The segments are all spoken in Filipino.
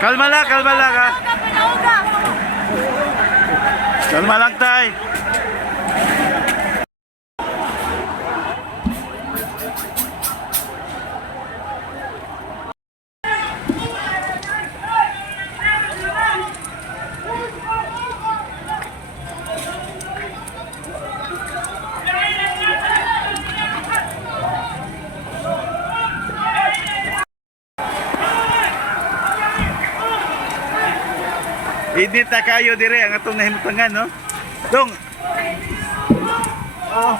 Kalma lang ha. Kalma lang tay. Hindi ta kayo dire ang atong nahimutangan no. Dong. Oh.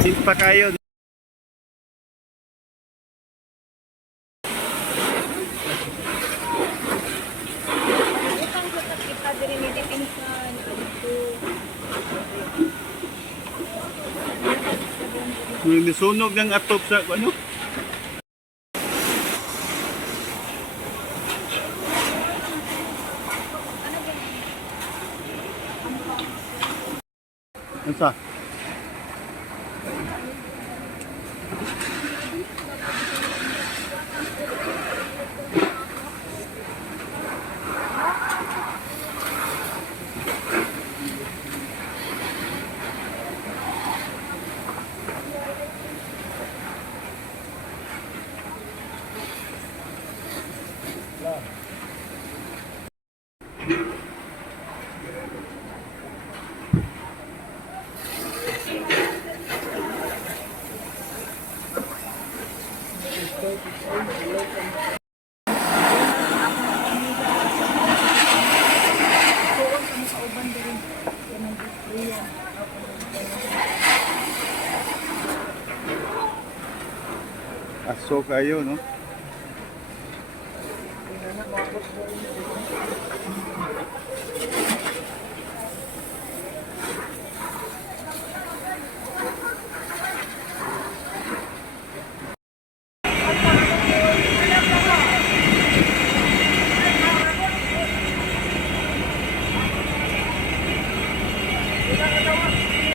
Hindi pa kayo. Nisunog ng atop sa ano? Ano aso kayo no?